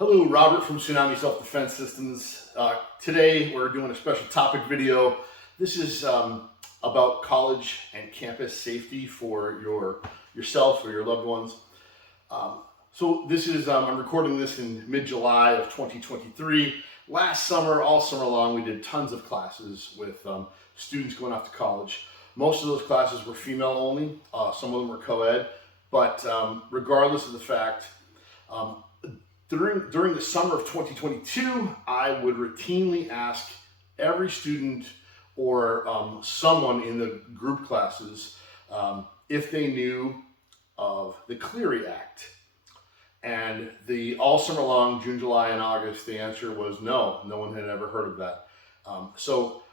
Hello, Robert from Tsunami Self-Defense Systems. Today we're doing a special topic video. This is about college and campus safety for yourself or your loved ones. So this is, I'm recording this in mid-July of 2023. Last summer, all summer long, we did tons of classes with students going off to college. Most of those classes were female only. Some of them were co-ed, but regardless of the fact, during the summer of 2022, I would routinely ask every student or someone in the group classes if they knew of the Clery Act. And all summer long, June, July, and August, the answer was no. No one had ever heard of that. So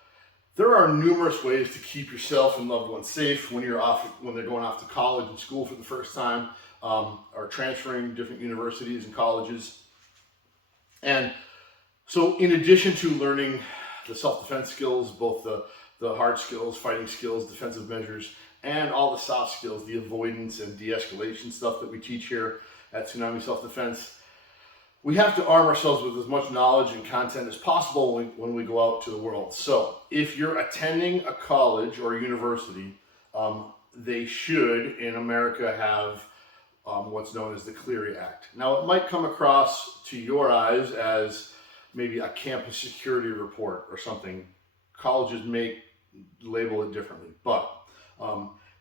there are numerous ways to keep yourself and loved ones safe when they're going off to college and school for the first time, or transferring different universities and colleges. And so in addition to learning the self-defense skills, both the hard skills, fighting skills, defensive measures, and all the soft skills, the avoidance and de-escalation stuff that we teach here at Tsunami Self-Defense, we have to arm ourselves with as much knowledge and content as possible when we go out to the world. So if you're attending a college or a university, they should, in America, have what's known as the Clery Act. Now, it might come across to your eyes as maybe a campus security report or something. Colleges may label it differently, but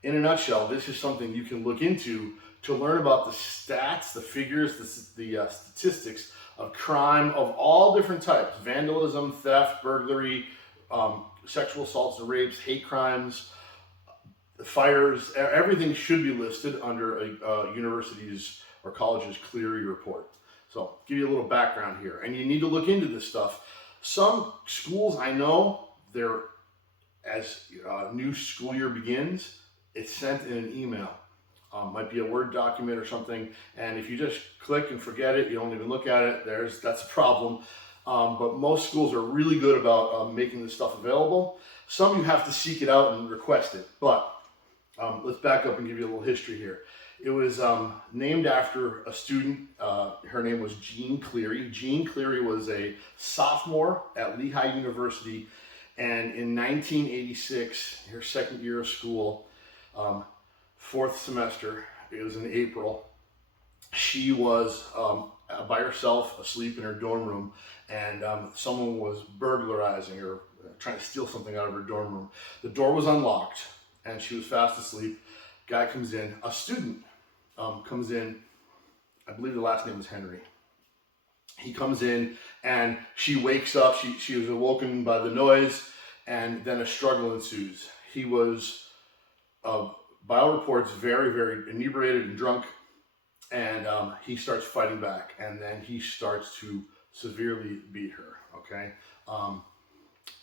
in a nutshell, this is something you can look into to learn about the stats, the figures, the statistics of crime of all different types: vandalism, theft, burglary, sexual assaults and rapes, hate crimes, fires. Everything should be listed under a university's or college's Clery report. So give you a little background here, and you need to look into this stuff. Some schools, I know, as new school year begins, it's sent in an email. Might be a Word document or something, and if you just click and forget it, you don't even look at it, that's a problem. But most schools are really good about making this stuff available. Some you have to seek it out and request it, but let's back up and give you a little history here. It was named after a student. Her name was Jean Clery. Jean Clery was a sophomore at Lehigh University, and in 1986, her second year of school, fourth semester, it was in April, she was by herself, asleep in her dorm room, and someone was burglarizing or trying to steal something out of her dorm room. The door was unlocked, and she was fast asleep. Guy comes in, a student comes in, I believe the last name was Henry. He comes in, and she wakes up, she was awoken by the noise, and then a struggle ensues. He was, by all reports, very, very inebriated and drunk, and he starts fighting back, and then he starts to severely beat her, okay?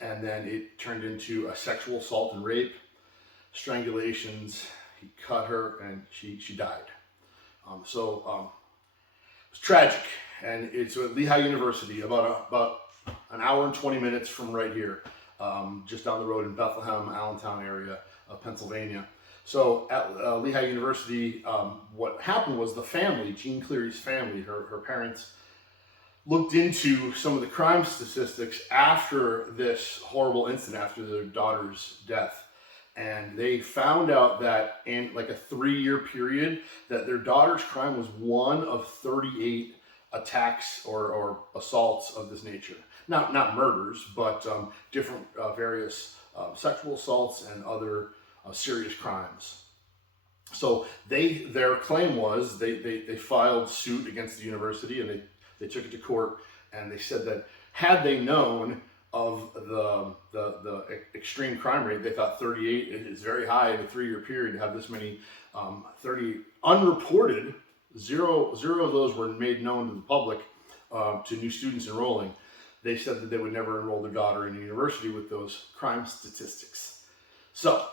And then it turned into a sexual assault and rape, strangulations. He cut her, and she died. It was tragic, and it's at Lehigh University, about an hour and 20 minutes from right here, just down the road in Bethlehem, Allentown area of Pennsylvania. So at Lehigh University, what happened was the family, Jean Clery's family, her parents, looked into some of the crime statistics after this horrible incident, after their daughter's death. And they found out that in like a 3-year period, that their daughter's crime was one of 38 attacks or assaults of this nature. Not murders, but different various sexual assaults and other serious crimes. So their claim was they filed suit against the university, and they took it to court, and they said that had they known of the extreme crime rate, they thought 38 is very high in a 3-year period to have this many 30 unreported. Zero of those were made known to the public, to new students enrolling. They said that they would never enroll their daughter in a university with those crime statistics. So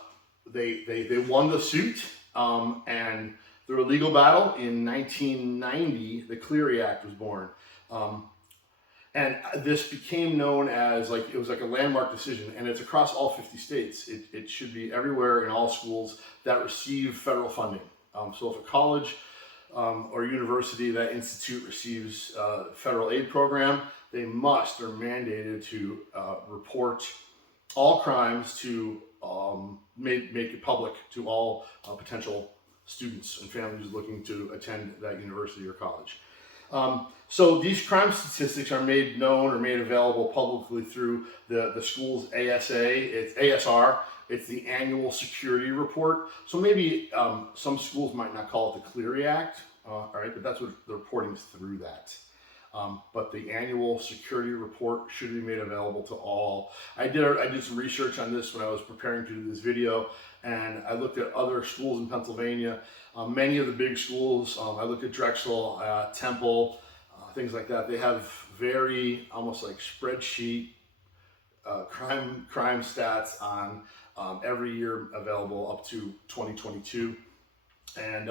they won the suit, and through a legal battle in 1990, the Clery Act was born. And this became known as, it was like a landmark decision, and it's across all 50 states. It should be everywhere in all schools that receive federal funding. So if a college or university that institute receives federal aid program, they must or mandated to report all crimes to make it public to all potential students and families looking to attend that university or college. So these crime statistics are made known or made available publicly through the school's ASR. It's the annual security report. So maybe some schools might not call it the Clery Act, all right, but that's what the reporting is through that. But the annual security report should be made available to all. I did some research on this when I was preparing to do this video, and I looked at other schools in Pennsylvania. Many of the big schools, I looked at Drexel, Temple, things like that. They have very almost like spreadsheet crime stats on every year available up to 2022, and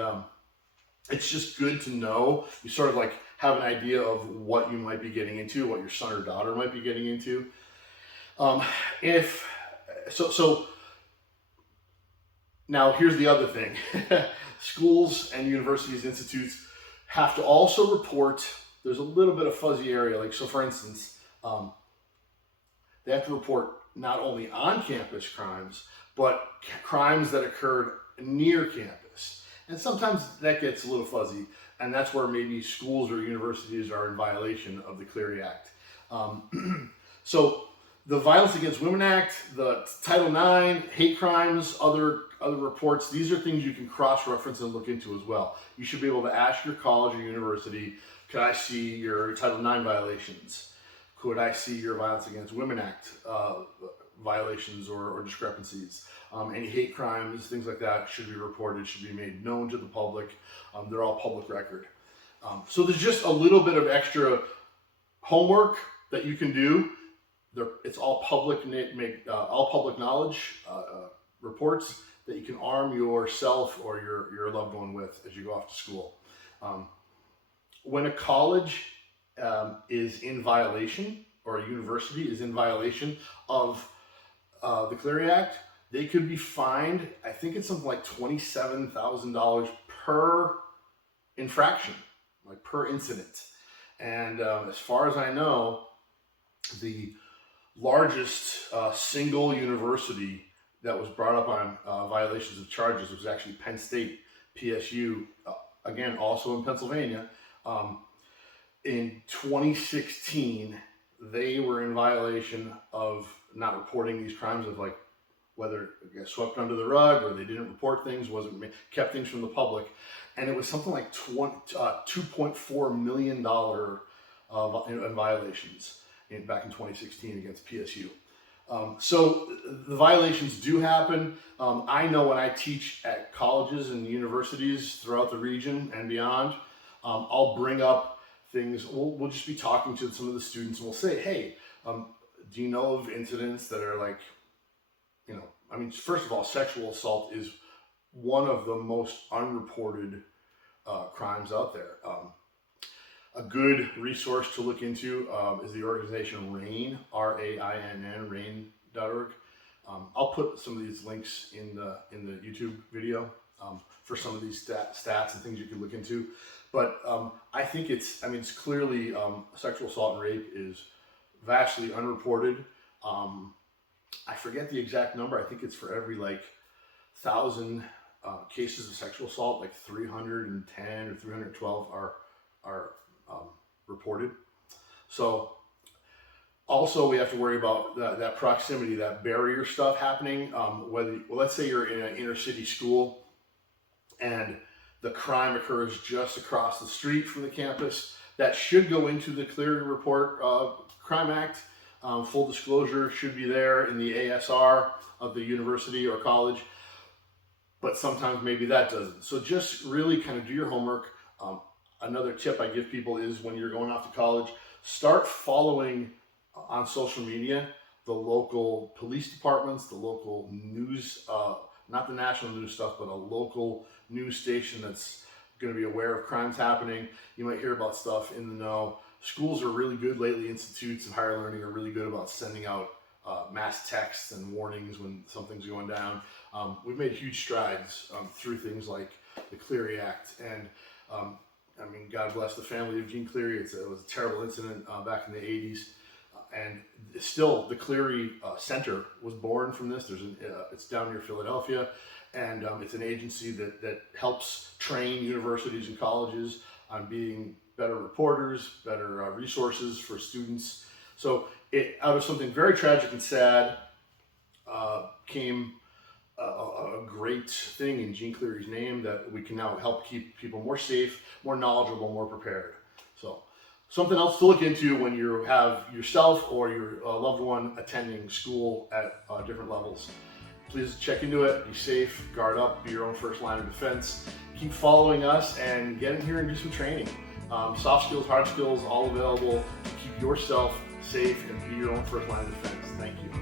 it's just good to know. You sort of like have an idea of what you might be getting into, what your son or daughter might be getting into. So now here's the other thing. Schools and universities, institutes have to also report. There's a little bit of fuzzy area. Like, so for instance, they have to report not only on campus crimes, but crimes that occurred near campus. And sometimes that gets a little fuzzy, and that's where maybe schools or universities are in violation of the Clery Act. So the Violence Against Women Act, the Title IX, hate crimes, other reports, these are things you can cross-reference and look into as well. You should be able to ask your college or university, could I see your Title IX violations? Could I see your Violence Against Women Act violations or discrepancies? Any hate crimes, things like that should be reported, should be made known to the public. They're all public record. So there's just a little bit of extra homework that you can do. It's all public, all public knowledge reports that you can arm yourself or your loved one with as you go off to school. When a college is in violation, or a university is in violation of the Clery Act, they could be fined, I think it's something like $27,000 per infraction, like per incident. And as far as I know, the largest single university that was brought up on violations of charges was actually Penn State, PSU, again, also in Pennsylvania. In 2016, they were in violation of not reporting these crimes, of like whether it got swept under the rug or they didn't report things, kept things from the public. And it was something like $2.4 million in violations back in 2016 against PSU. So the violations do happen. I know when I teach at colleges and universities throughout the region and beyond, I'll bring up things. We'll just be talking to some of the students, and we'll say, hey, do you know of incidents that are like, I mean, first of all, sexual assault is one of the most unreported crimes out there. A good resource to look into is the organization RAINN, RAINN, RAINN.org. I'll put some of these links in the YouTube video for some of these stats and things you can look into. But I think it's clearly sexual assault and rape is vastly unreported. I forget the exact number. I think it's for every 1,000 cases of sexual assault, 310 or 312 are reported. So also we have to worry about that proximity, that barrier stuff happening. Let's say you're in an inner city school and the crime occurs just across the street from the campus. That should go into the Clery Report Crime Act. Full disclosure should be there in the ASR of the university or college, but sometimes maybe that doesn't. So just really kind of do your homework. Another tip I give people is when you're going off to college, start following on social media the local police departments, the local news, not the national news stuff, but a local news station that's going to be aware of crimes happening. You might hear about stuff in the know. Schools are really good lately. Institutes of higher learning are really good about sending out mass texts and warnings when something's going down. We've made huge strides through things like the Clery Act, and I mean, God bless the family of Gene Clery. It was a terrible incident back in the 80s. And still, the Clery Center was born from this. It's down near Philadelphia, and it's an agency that helps train universities and colleges on being better reporters, better resources for students. So out of something very tragic and sad came a great thing in Gene Clery's name, that we can now help keep people more safe, more knowledgeable, more prepared. So something else to look into when you have yourself or your loved one attending school at different levels. Please check into it, be safe, guard up, be your own first line of defense. Keep following us and get in here and do some training. Soft skills, hard skills, all available to keep yourself safe and be your own first line of defense. Thank you.